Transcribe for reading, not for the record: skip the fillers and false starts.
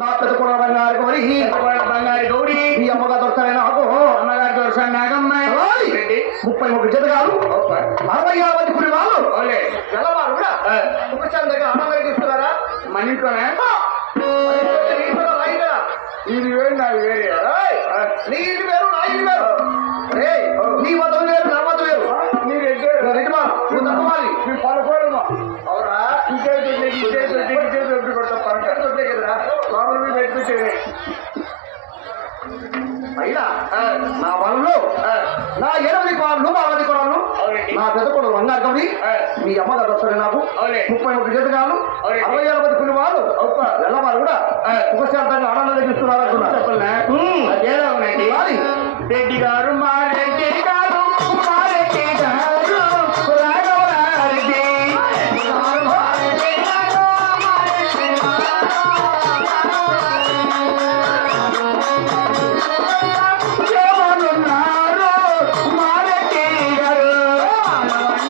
నా పెద్ద కూడా బంగారు గౌరి బంగారు గౌరీ ఈ అమ్మగా దొరకలే నాకు అమ్మగారు దొరసాను నాగమ్మాయి 31 జతగాలు 66 మంది పులి వాళ్ళు తెల్లవారు కూడా ఉపచారం దగ్గర అమ్మగారికి ఇస్తున్నారా మన ఇంట్లోనే రాయిగా ఇది వేరు నాకు వేరే నీ ఇంటి వేరు నా ఇంటి వేరు నీ మతం వేరు నా మతం వేరు మీరు ఎక్కడ రెడ్డిమా నువ్వు తప్పమాలి మీరు పడుకోవడమా అవునా ఇంకే కొడతా పడక కదరా లోపల పెట్టించేది అయినా నా వాళ్ళు నా 8 కోడలు మా 10 కోడలు నా పెద్ద కొడుకు బంగారు గౌరి మీ అమ్మగారు వస్తారు నాకు 31 జతగాలు 66 మంది పులి వాళ్ళు తెల్లవారు కూడా ఉపశాంతంగా ఆనందంగా ఇస్తున్నారు అంటున్నారు చెప్పలే అదేలా ఉన్నాయి రెడ్డి గారు మా రెడ్డి